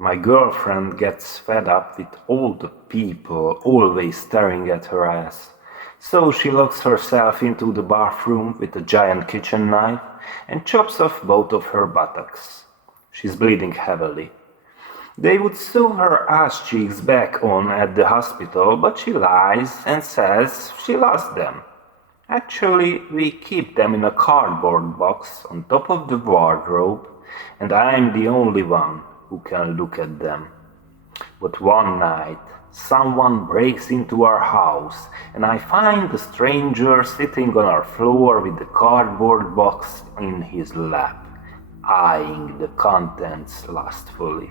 My girlfriend gets fed up with all the people always staring at her ass. So she locks herself into the bathroom with a giant kitchen knife and chops off both of her buttocks. She's bleeding heavily. They would sew her ass cheeks back on at the hospital, but she lies and says she lost them. Actually, we keep them in a cardboard box on top of the wardrobe, and I'm the only one who can look at them. But one night, someone breaks into our house, and I find a stranger sitting on our floor with the cardboard box in his lap, eyeing the contents lustfully.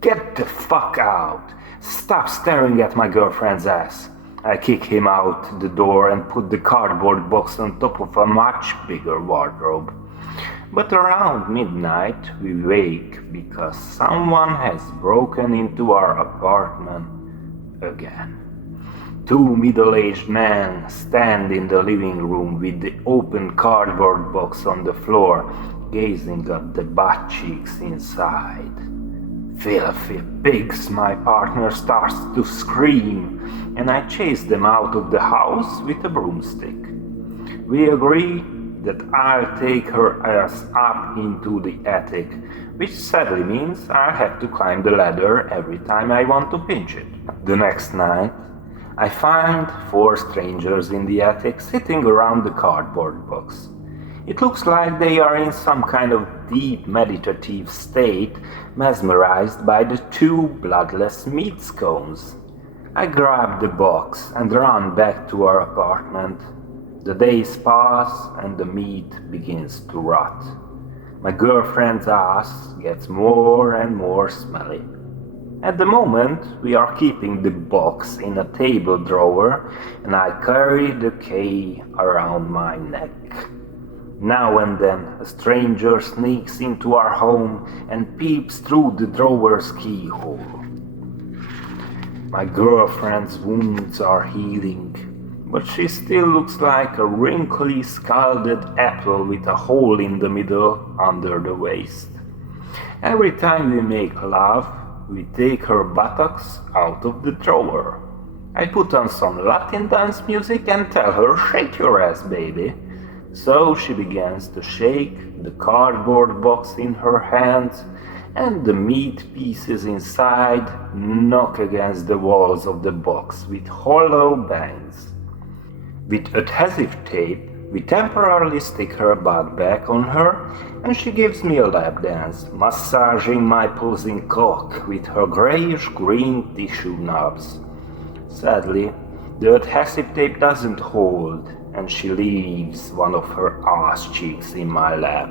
Get the fuck out! Stop staring at my girlfriend's ass! I kick him out the door and put the cardboard box on top of a much bigger wardrobe. But around midnight we wake because someone has broken into our apartment again. Two middle-aged men stand in the living room with the open cardboard box on the floor, gazing at the butt cheeks inside. Filthy pigs, my partner starts to scream, and I chase them out of the house with a broomstick. We agree that I'll take her ass up into the attic, which sadly means I'll have to climb the ladder every time I want to pinch it. The next night, I find four strangers in the attic sitting around the cardboard box. It looks like they are in some kind of deep meditative state, mesmerized by the two bloodless meat scones. I grab the box and run back to our apartment. The days pass and the meat begins to rot. My girlfriend's ass gets more and more smelly. At the moment, we are keeping the box in a table drawer, and I carry the key around my neck. Now and then, a stranger sneaks into our home and peeps through the drawer's keyhole. My girlfriend's wounds are healing, but she still looks like a wrinkly, scalded apple with a hole in the middle under the waist. Every time we make love, we take her buttocks out of the drawer. I put on some Latin dance music and tell her, "Shake your ass, baby." So she begins to shake the cardboard box in her hands, and the meat pieces inside knock against the walls of the box with hollow bangs. With adhesive tape, we temporarily stick her butt back on her, and she gives me a lap dance, massaging my posing cock with her grayish-green tissue knobs. Sadly, the adhesive tape doesn't hold, and she leaves one of her ass cheeks in my lap.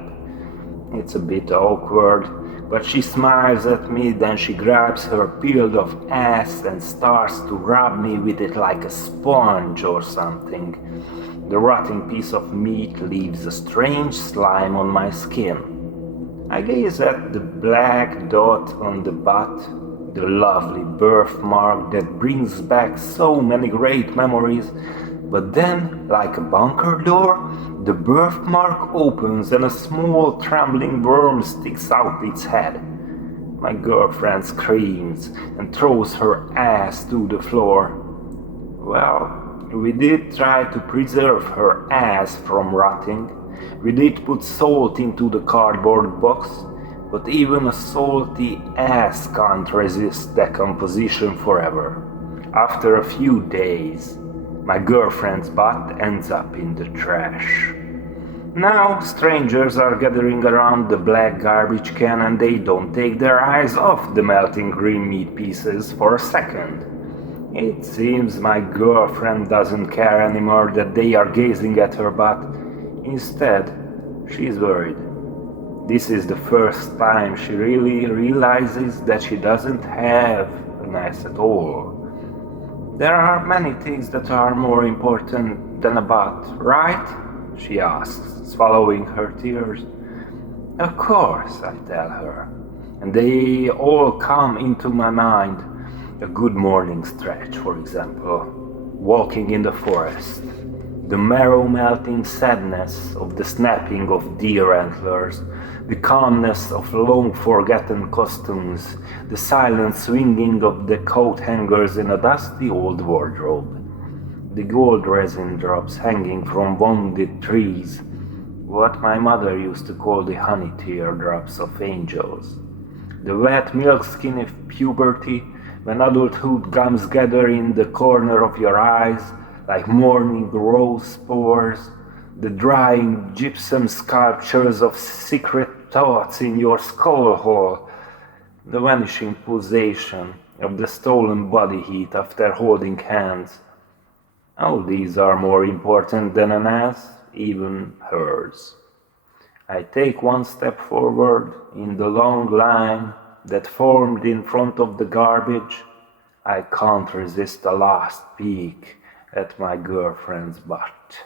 It's a bit awkward, but she smiles at me, then she grabs her peeled off ass and starts to rub me with it like a sponge or something. The rotting piece of meat leaves a strange slime on my skin. I gaze at the black dot on the butt, the lovely birthmark that brings back so many great memories. But then, like a bunker door, the birthmark opens and a small trembling worm sticks out its head. My girlfriend screams and throws her ass to the floor. Well, we did try to preserve her ass from rotting. We did put salt into the cardboard box, but even a salty ass can't resist decomposition forever. After a few days, my girlfriend's butt ends up in the trash. Now strangers are gathering around the black garbage can and they don't take their eyes off the melting green meat pieces for a second. It seems my girlfriend doesn't care anymore that they are gazing at her butt. Instead, she's worried. This is the first time she really realizes that she doesn't have an ass at all. There are many things that are more important than a butt, right? She asks, swallowing her tears. Of course, I tell her, and they all come into my mind. A good morning stretch, for example, walking in the forest, the marrow-melting sadness of the snapping of deer antlers, the calmness of long-forgotten costumes, the silent swinging of the coat hangers in a dusty old wardrobe, the gold resin drops hanging from wounded trees, what my mother used to call the honey teardrops of angels, the wet milk skin of puberty, when adulthood gums gather in the corner of your eyes like morning rose spores, the drying gypsum sculptures of secret thoughts in your skull hole, the vanishing pulsation of the stolen body heat after holding hands. All these are more important than an ass, even hers. I take one step forward in the long line that formed in front of the garbage. I can't resist a last peek at my girlfriend's butt.